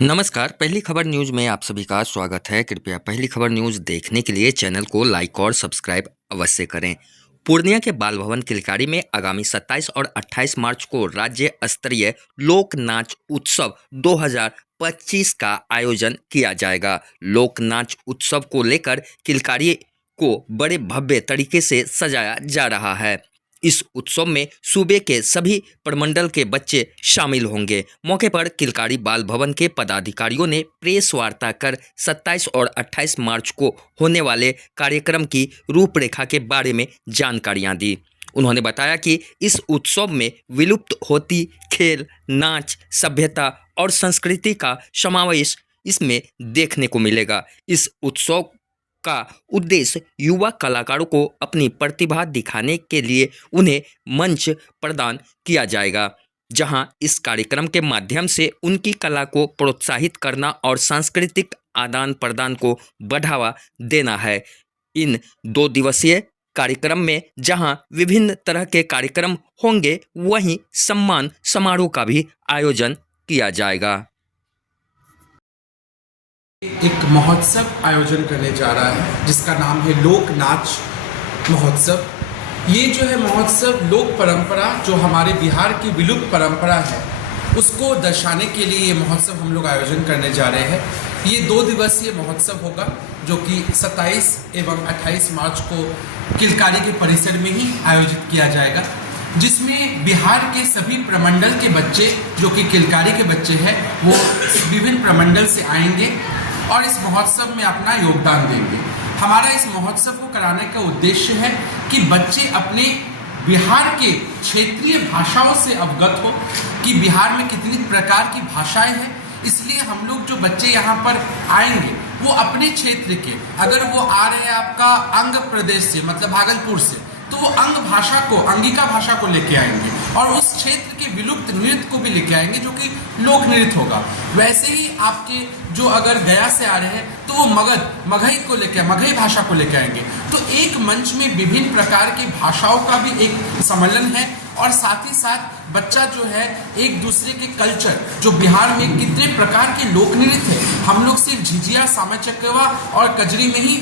नमस्कार। पहली खबर न्यूज में आप सभी का स्वागत है। कृपया पहली खबर न्यूज देखने के लिए चैनल को लाइक और सब्सक्राइब अवश्य करें। पूर्णिया के बाल भवन किलकारी में आगामी 27 और 28 मार्च को राज्य स्तरीय लोक नाच उत्सव 2025 का आयोजन किया जाएगा। लोक नाच उत्सव को लेकर किलकारी को बड़े भव्य तरीके से सजाया जा रहा है। इस उत्सव में सूबे के सभी प्रमंडल के बच्चे शामिल होंगे। मौके पर किलकारी बाल भवन के पदाधिकारियों ने प्रेस वार्ता कर 27 और 28 मार्च को होने वाले कार्यक्रम की रूपरेखा के बारे में जानकारियां दी। उन्होंने बताया कि इस उत्सव में विलुप्त होती खेल, नाच, सभ्यता और संस्कृति का समावेश इसमें देखने को मिलेगा। इस उत्सव का उद्देश्य युवा कलाकारों को अपनी प्रतिभा दिखाने के लिए उन्हें मंच प्रदान किया जाएगा, जहां इस कार्यक्रम के माध्यम से उनकी कला को प्रोत्साहित करना और सांस्कृतिक आदान प्रदान को बढ़ावा देना है। इन 2 दिवसीय कार्यक्रम में जहां विभिन्न तरह के कार्यक्रम होंगे, वहीं सम्मान समारोह का भी आयोजन किया जाएगा। एक महोत्सव आयोजन करने जा रहा है जिसका नाम है लोक नाच महोत्सव। ये जो है महोत्सव लोक परंपरा, जो हमारे बिहार की विलुप्त परंपरा है, उसको दर्शाने के लिए ये महोत्सव हम लोग आयोजन करने जा रहे हैं। ये 2 दिवसीय महोत्सव होगा जो कि 27 एवं 28 मार्च को किलकारी के परिसर में ही आयोजित किया जाएगा, जिसमें बिहार के सभी प्रमंडल के बच्चे जो कि किलकारी के बच्चे हैं वो विभिन्न प्रमंडल से आएंगे और इस महोत्सव में अपना योगदान देंगे। हमारा इस महोत्सव को कराने का उद्देश्य है कि बच्चे अपने बिहार के क्षेत्रीय भाषाओं से अवगत हो कि बिहार में कितनी प्रकार की भाषाएं हैं। इसलिए हम लोग जो बच्चे यहाँ पर आएंगे वो अपने क्षेत्र के, अगर वो आ रहे हैं आपका अंग प्रदेश से, मतलब भागलपुर से, तो वो अंग भाषा को, अंगिका भाषा को लेके आएंगे और उस क्षेत्र के विलुप्त नृत्य को भी लेके आएंगे जो कि लोक नृत्य होगा। वैसे ही आपके जो अगर गया से आ रहे हैं तो वो मगही को लेके, मगही भाषा को लेके आएंगे। तो एक मंच में विभिन्न प्रकार की भाषाओं का भी एक सम्मेलन है और साथ ही साथ बच्चा जो है एक दूसरे के कल्चर, जो बिहार में कितने प्रकार के लोक नृत्य है, हम लोग सिर्फ झिझिया, सामा चकेवा और कजरी में ही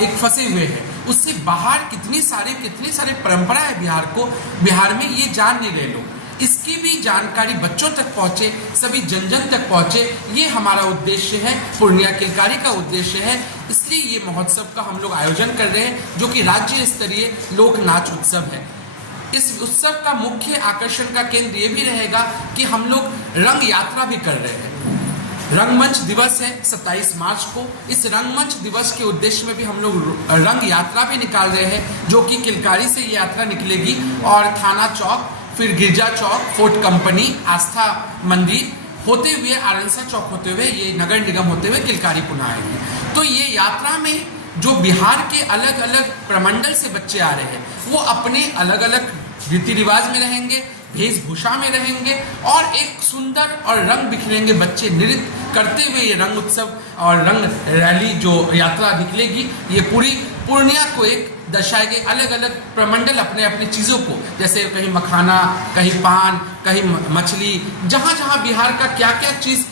एक फंसे हुए हैं, उससे बाहर कितनी सारे परंपरा है बिहार में ये जान नहीं रहे लोग। इसकी भी जानकारी बच्चों तक पहुंचे, सभी जन तक पहुंचे, ये हमारा उद्देश्य है, पूर्णिया किलकारी का उद्देश्य है। इसलिए ये महोत्सव का हम लोग आयोजन कर रहे हैं जो कि राज्य स्तरीय लोक नाच उत्सव है। इस उत्सव का मुख्य आकर्षण का केंद्र ये भी रहेगा कि हम लोग रंग यात्रा भी कर रहे हैं। रंगमंच दिवस है 27 मार्च को। इस रंगमंच दिवस के उद्देश्य में भी हम लोग रंग यात्रा भी निकाल रहे हैं, जो कि किलकारी से ये यात्रा निकलेगी और थाना चौक, फिर गिरजा चौक, फोर्ट कंपनी, आस्था मंदिर होते हुए, आरंसा चौक होते हुए, ये नगर निगम होते हुए किलकारी पुनः आएंगे। तो ये यात्रा में जो बिहार के अलग अलग प्रमंडल से बच्चे आ रहे हैं वो अपने अलग अलग रीति रिवाज में रहेंगे, वेशभूषा में रहेंगे और एक सुंदर और रंग बिखरेंगे बच्चे नृत्य करते हुए ये रंग उत्सव और रंग रैली जो यात्रा निकलेगी, ये पूरी पूर्णिया को एक दर्शाएगी। अलग अलग प्रमंडल अपने अपनी चीज़ों को, जैसे कहीं मखाना, कहीं पान, कहीं मछली, जहाँ जहाँ बिहार का क्या क्या चीज़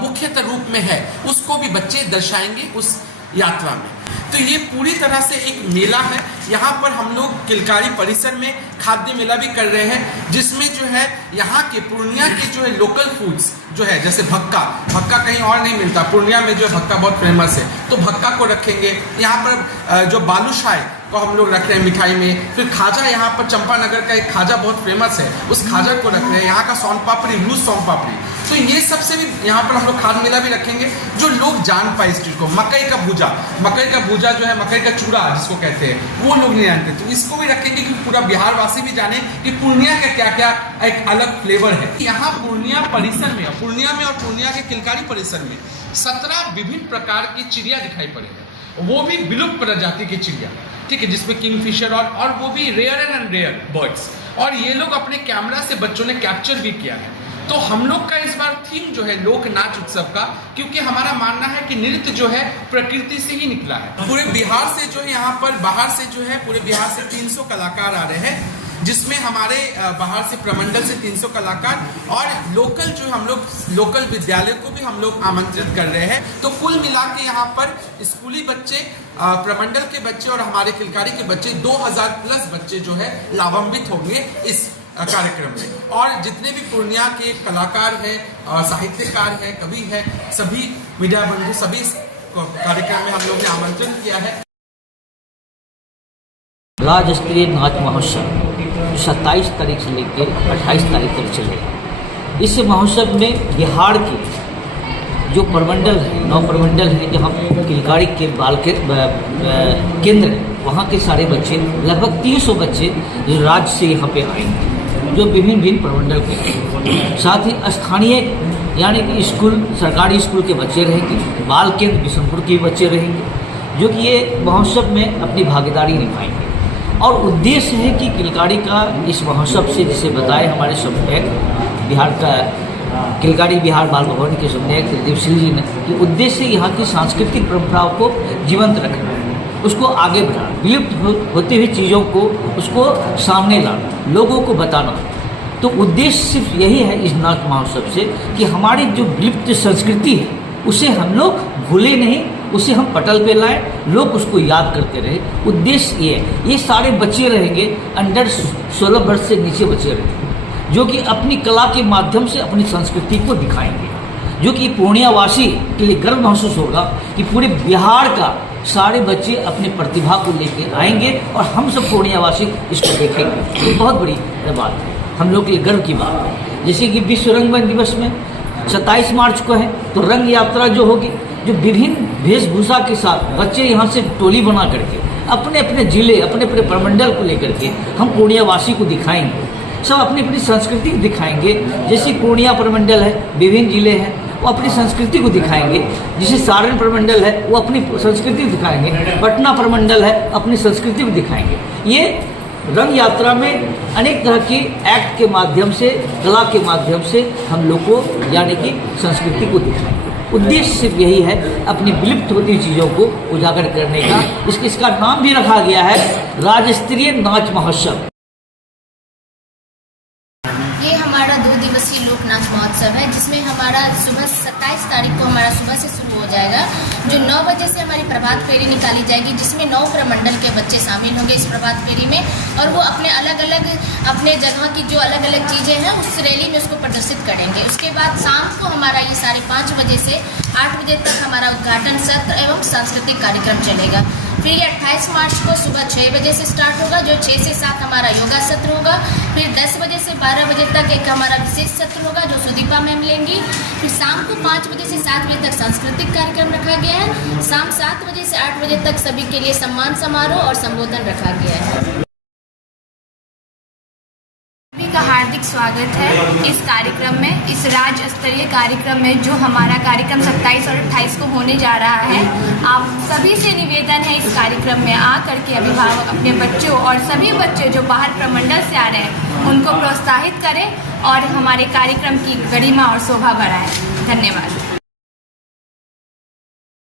मुख्यतः रूप में है उसको भी बच्चे दर्शाएंगे उस यात्रा में। तो ये पूरी तरह से एक मेला है। यहाँ पर हम लोग किलकारी परिसर में खाद्य मेला भी कर रहे हैं, जिसमें जो है यहाँ के पूर्णिया के जो है लोकल फूड्स जो है, जैसे भक्का कहीं और नहीं मिलता, पूर्णिया में जो है भक्का बहुत फेमस है, तो भक्का को रखेंगे। यहाँ पर जो बालूशाही को हम लोग रख रहे हैं मिठाई में। फिर खाजा, यहाँ पर चंपानगर का एक खाजा बहुत फेमस है, उस खाजा को रख रहे हैं। यहाँ का सोन पापड़ी, लूज सोन पापड़ी, तो ये सबसे भी यहाँ पर हम लोग खाद्य मेला भी रखेंगे जो लोग जान पाए इस चीज़ को। मकई का भूजा जो है, मकई का चूड़ा जिसको कहते हैं, वो लोग नहीं जानते, तो इसको भी रखेंगे कि पूरा बिहार वासी भी जाने कि पूर्णिया का क्या क्या एक अलग फ्लेवर है। यहाँ पूर्णिया परिसर में, पूर्णिया में और पूर्णिया के किलकारी परिसर में 17 विभिन्न प्रकार की चिड़िया दिखाई पड़ेगा, वो भी विलुप्त प्रजाति की चिड़िया, ठीक है, जिसमें किंगफिशर और वो भी रेयर एंड अनरेयर बर्ड्स, और ये लोग अपने कैमरा से बच्चों ने कैप्चर भी किया है। तो हम लोग का इस बार थीम जो है लोक नाच उत्सव का, क्योंकि हमारा मानना है कि नृत्य जो है प्रकृति से ही निकला है। पूरे बिहार से जो है यहाँ पर, बाहर से जो है पूरे बिहार से 300 कलाकार आ रहे हैं जिसमें हमारे बाहर से प्रमंडल से 300 कलाकार और लोकल जो हम लोग लोकल विद्यालय को भी हम लोग आमंत्रित कर रहे हैं। तो कुल मिला के यहाँ पर स्कूली बच्चे, प्रमंडल के बच्चे और हमारे किलकारी के बच्चे 2000 प्लस बच्चे जो है लाभान्वित होंगे इस कार्यक्रम में। और जितने भी पूर्णिया के कलाकार हैं, साहित्यकार हैं, कवि हैं, सभी मीडिया बंधु सभी कार्यक्रम में हम लोग ने आमंत्रण किया है। राज्य स्तरीय नाच महोत्सव 27 तारीख से लेकर 28 तारीख तक चलेगा। इस महोत्सव में बिहार के जो प्रमंडल है, 9 प्रमंडल हैं, जहाँ किलकारी के बाल के केंद्र है, वहाँ के सारे बच्चे, लगभग 300 बच्चे जो राज्य से यहाँ पे आएंगे, जो विभिन्न प्रमंडल के हैं। साथ ही स्थानीय यानी कि स्कूल, सरकारी स्कूल के बच्चे रहेंगे, बाल केंद्र बिशनपुर के बच्चे रहेंगे, जो कि ये महोत्सव में अपनी भागीदारी निभाएंगे। और उद्देश्य है कि किलकारी का इस महोत्सव से, जिसे बताए हमारे समन्वयक बिहार का किलकारी बिहार बाल भवन के समन्वयक त्रिदीप सिंह जी ने, कि उद्देश्य यहाँ की सांस्कृतिक परंपराओं को जीवंत रखना, उसको आगे बढ़ाना, विलुप्त होती हुई चीज़ों को उसको सामने लाना, लोगों को बताना। तो उद्देश्य सिर्फ यही है इस नाच महोत्सव से कि हमारी जो विलुप्त संस्कृति है उसे हम लोग भूले नहीं, उसे हम पटल पे लाएं, लोग उसको याद करते रहे। उद्देश्य ये है। ये सारे बच्चे रहेंगे अंडर 16 वर्ष से नीचे बच्चे रहेंगे, जो कि अपनी कला के माध्यम से अपनी संस्कृति को दिखाएंगे, जो कि पूर्णियावासी के लिए गर्व महसूस होगा कि पूरे बिहार का सारे बच्चे अपनी प्रतिभा को लेकर आएंगे और हम सब पूर्णियावासी इसको देखेंगे। ये बहुत बड़ी बात है, हम लोग के लिए गर्व की बात है। जैसे कि विश्व रंगमंच दिवस में 27 मार्च को है, तो रंग यात्रा जो होगी, जो विभिन्न वेशभूषा के साथ बच्चे यहाँ से टोली बना करके अपने अपने जिले, अपने अपने प्रमंडल को लेकर के हम पूर्णियावासी को दिखाएंगे, सब अपनी अपनी संस्कृति दिखाएंगे। जैसे पूर्णिया प्रमंडल है, विभिन्न जिले हैं, वो अपनी संस्कृति को दिखाएंगे। जैसे सारण प्रमंडल है, वो अपनी संस्कृति को दिखाएंगे। पटना प्रमंडल है, अपनी संस्कृति को दिखाएंगे। ये रंग यात्रा में अनेक तरह की एक्ट के माध्यम से, कला के माध्यम से हम लोग को यानी कि संस्कृति को दिखाएंगे। उद्देश्य सिर्फ यही है, अपनी विलुप्त होती चीज़ों को उजागर करने का। इसका नाम भी रखा गया है राज्य स्तरीय नाच महोत्सव। ये हमारा 2 दिवसीय लोक नाच महोत्सव है, जिसमें हमारा सुबह 27 तारीख को हमारा सुबह से शुरू हो जाएगा, जो 9 बजे से हमारी प्रभात फेरी निकाली जाएगी, जिसमें 9 प्रमंडल के बच्चे शामिल होंगे इस प्रभात फेरी में। और वो अपने अलग अलग अपने जगह की जो अलग अलग चीज़ें हैं उस रैली में उसको प्रदर्शित करेंगे। उसके बाद शाम को हमारा ये 5:30 बजे से 8 बजे तक हमारा उद्घाटन सत्र एवं सांस्कृतिक कार्यक्रम चलेगा। फिर ये 28 मार्च को सुबह 6 बजे से स्टार्ट होगा, जो 6 से 7 हमारा योगा सत्र होगा। फिर 10 बजे से 12 बजे तक एक हमारा विशेष सत्र होगा, जो सुदीपा मैम लेंगी। फिर शाम को 5 बजे से 7 बजे तक सांस्कृतिक कार्यक्रम रखा गया है। शाम 7 बजे से 8 बजे तक सभी के लिए सम्मान समारोह और संबोधन रखा गया है। का हार्दिक स्वागत है इस कार्यक्रम में, इस राज्य स्तरीय कार्यक्रम में, जो हमारा कार्यक्रम 27 और 28 को होने जा रहा है। आप सभी से निवेदन है इस कार्यक्रम में आकर के अभिभावक अपने बच्चों और सभी बच्चे जो बाहर प्रमंडल से आ रहे हैं उनको प्रोत्साहित करें और हमारे कार्यक्रम की गरिमा और शोभा बढ़ाएं। धन्यवाद।